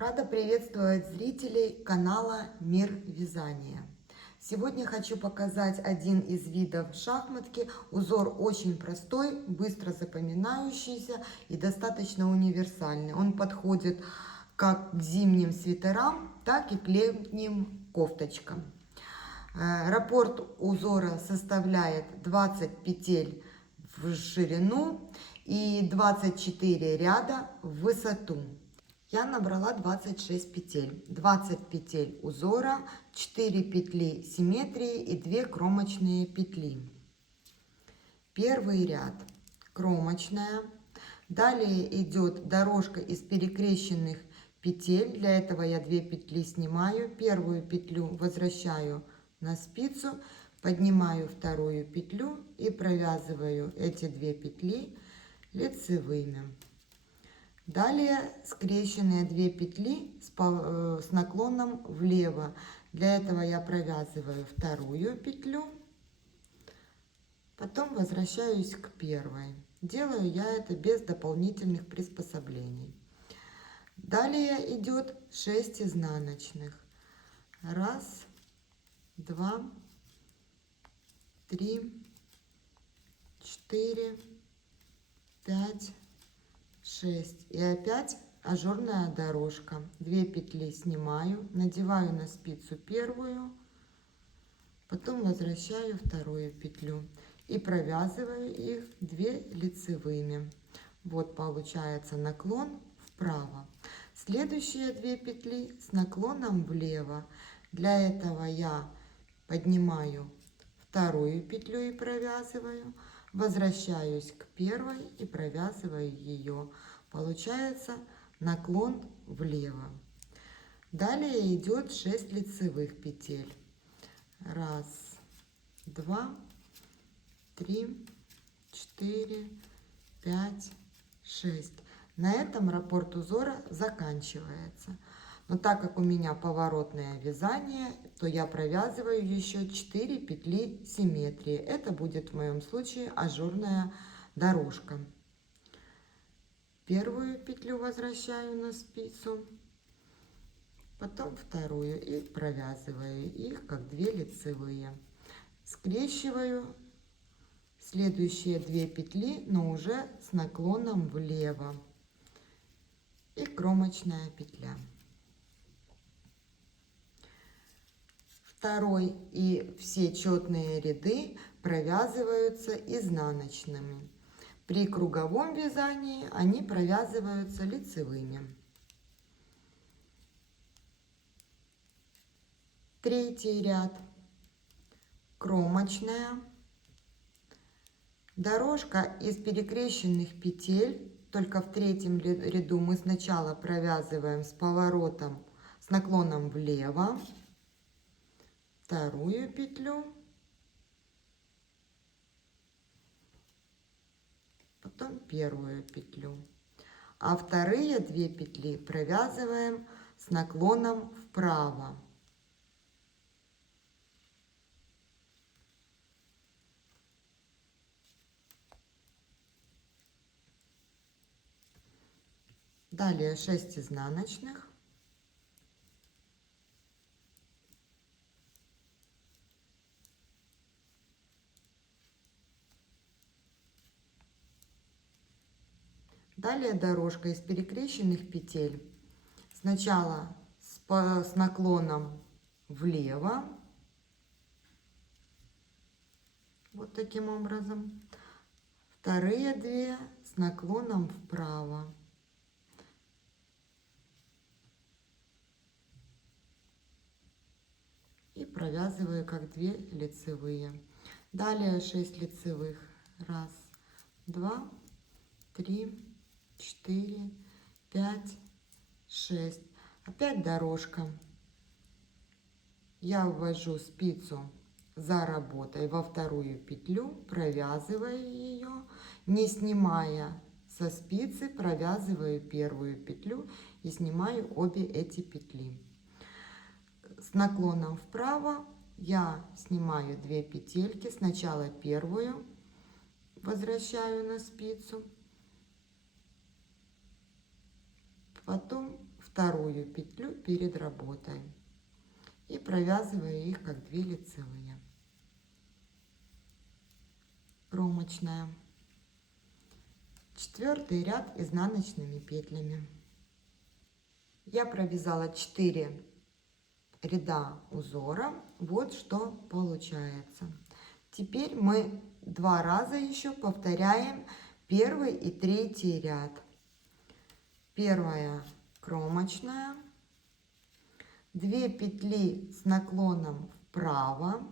Рада приветствовать зрителей канала Мир Вязания. Сегодня хочу показать один из видов шахматки. Узор очень простой, быстро запоминающийся и достаточно универсальный. Он подходит как к зимним свитерам, так и к летним кофточкам. Раппорт узора составляет 20 петель в ширину и 24 ряда в высоту. Я набрала 26 петель, 20 петель узора, 4 петли симметрии и 2 кромочные петли. Первый ряд кромочная, далее идет дорожка из перекрещенных петель, для этого я 2 петли снимаю, первую петлю возвращаю на спицу, поднимаю вторую петлю и провязываю эти 2 петли лицевыми. Далее скрещенные 2 петли с наклоном влево. Для этого я провязываю вторую петлю, потом возвращаюсь к первой. Делаю я это без дополнительных приспособлений. Далее идет 6 изнаночных. 1, 2, 3, 4, 5, 6. И опять ажурная дорожка. 2 петли снимаю, надеваю на спицу первую, потом возвращаю вторую петлю и провязываю их 2 лицевыми. Вот получается наклон вправо. Следующие 2 петли с наклоном влево. Для этого я поднимаю вторую петлю и провязываю, возвращаюсь к первой и провязываю ее. Получается наклон влево. Далее идет 6 лицевых петель. 1, 2, 3, 4, 5, 6. На этом раппорт узора заканчивается. Но так как у меня поворотное вязание, то я провязываю еще 4 петли симметрии. Это будет в моем случае ажурная дорожка. Первую петлю возвращаю на спицу, потом вторую и провязываю их как 2 лицевые. Скрещиваю следующие 2 петли, но уже с наклоном влево. И кромочная петля. Второй и все четные ряды провязываются изнаночными. При круговом вязании они провязываются лицевыми. Третий ряд кромочная. Дорожка из перекрещенных петель, только в третьем ряду мы сначала провязываем с поворотом, с наклоном влево, вторую петлю, потом первую петлю, а вторые 2 петли провязываем с наклоном вправо. Далее 6 изнаночных. Далее дорожка из перекрещенных петель. Сначала с наклоном влево, вот таким образом. Вторые 2 с наклоном вправо. И провязываю как 2 лицевые. Далее 6 лицевых. 1, 2, 3, 4, 5, 6. Опять дорожка. Я ввожу спицу за работой во вторую петлю, провязываю ее, не снимая со спицы, провязываю первую петлю и снимаю обе эти петли. С наклоном вправо я снимаю 2 петельки, сначала первую возвращаю на спицу, потом вторую петлю перед работой и провязываю их как 2 лицевые. Кромочная. 4 ряд изнаночными петлями. Я провязала 4 ряда узора. Вот что получается. Теперь мы 2 раза еще повторяем 1 и 3 ряд. Первая кромочная, 2 петли с наклоном вправо,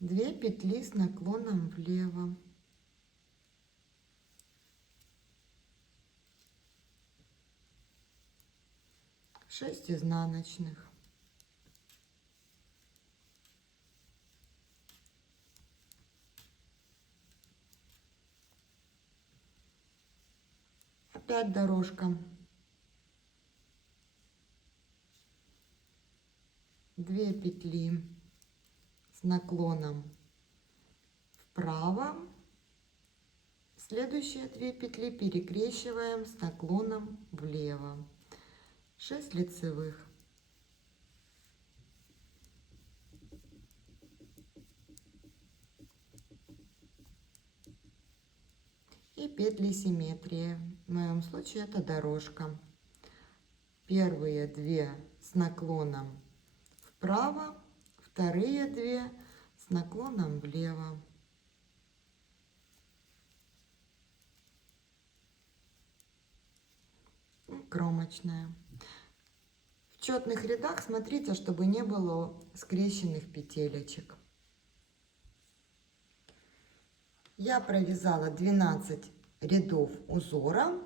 две петли с наклоном влево, 6 изнаночных, опять дорожка, 2 петли с наклоном вправо, следующие 2 петли перекрещиваем с наклоном влево, 6 лицевых. И петли симметрии. В моем случае это дорожка. Первые 2 с наклоном вправо, вторые 2 с наклоном влево. И кромочная. В четных рядах смотрите, чтобы не было скрещенных петелечек. Я провязала 12 рядов узора.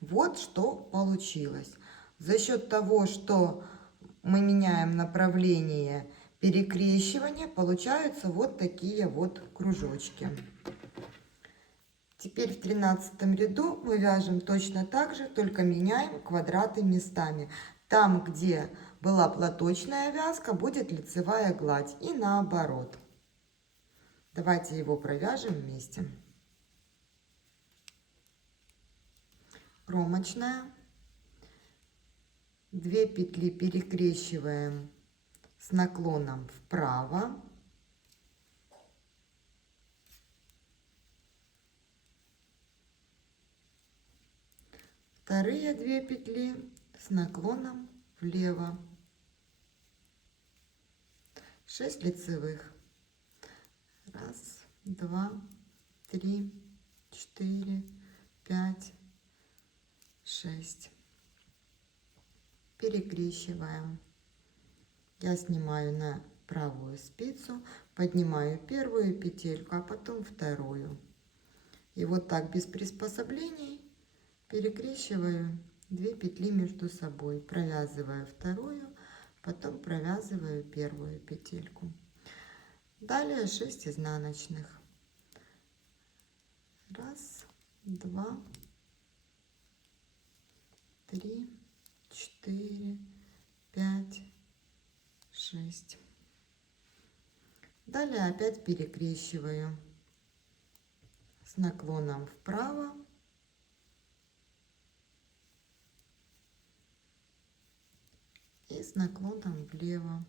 Вот что получилось. За счет того, что мы меняем направление перекрещивания, получаются вот такие вот кружочки. Теперь в 13 ряду мы вяжем точно так же, только меняем квадраты местами. Там, где была платочная вязка, будет лицевая гладь, и наоборот. Давайте его провяжем вместе. Кромочная. 2 петли перекрещиваем с наклоном вправо. Вторые 2 петли с наклоном влево. 6 лицевых. 1, 2, 3, 4, 5, 6. Перекрещиваем. Я снимаю на правую спицу, поднимаю первую петельку, а потом вторую. И вот так без приспособлений перекрещиваю 2 петли между собой, провязываю вторую, потом провязываю первую петельку. Далее 6 изнаночных. 1, 2, 3, 4, 5, 6. Далее опять перекрещиваю с наклоном вправо. И с наклоном влево.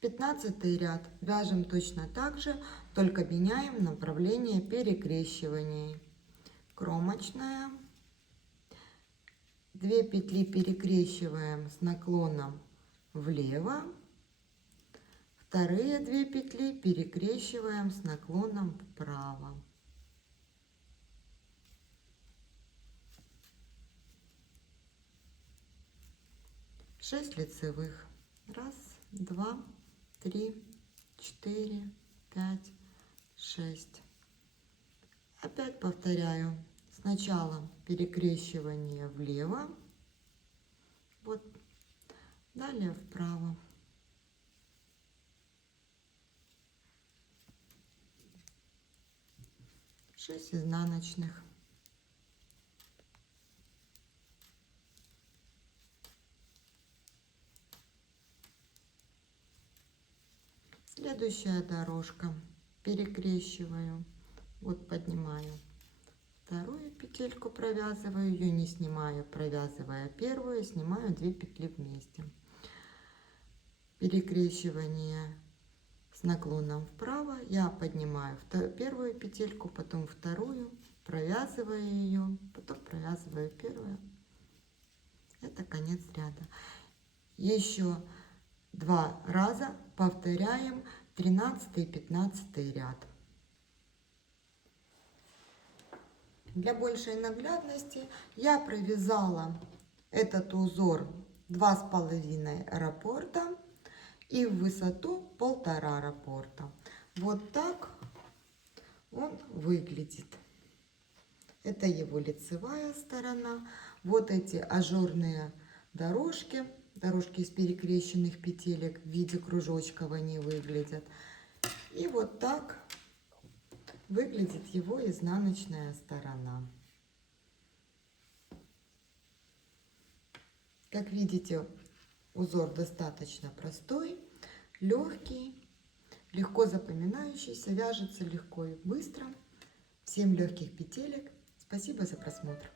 Пятнадцатый ряд вяжем точно так же, только меняем направление перекрещиваний. Кромочная. 2 петли перекрещиваем с наклоном влево. Вторые 2 петли перекрещиваем с наклоном вправо. Шесть лицевых. 1, 2, 3, 4, 5, 6. Опять повторяю. Сначала перекрещивание влево, вот, далее вправо. 6 изнаночных. Следующая дорожка. Перекрещиваю. Вот поднимаю вторую петельку, провязываю ее, не снимаю, провязывая первую, снимаю 2 петли вместе. Перекрещивание с наклоном вправо. Я поднимаю первую петельку, потом вторую, провязываю ее, потом провязываю первую. Это конец ряда. Еще 2 раза повторяем 13 и 15 ряд. Для большей наглядности я провязала этот узор 2,5 раппорта и в высоту 1,5 раппорта. Вот так он выглядит. Это его лицевая сторона. Вот эти ажурные дорожки из перекрещенных петелек в виде кружочков они выглядят. И вот так выглядит его изнаночная сторона. Как видите, узор достаточно простой, легкий, легко запоминающийся, вяжется легко и быстро. Всем легких петелек. Спасибо за просмотр.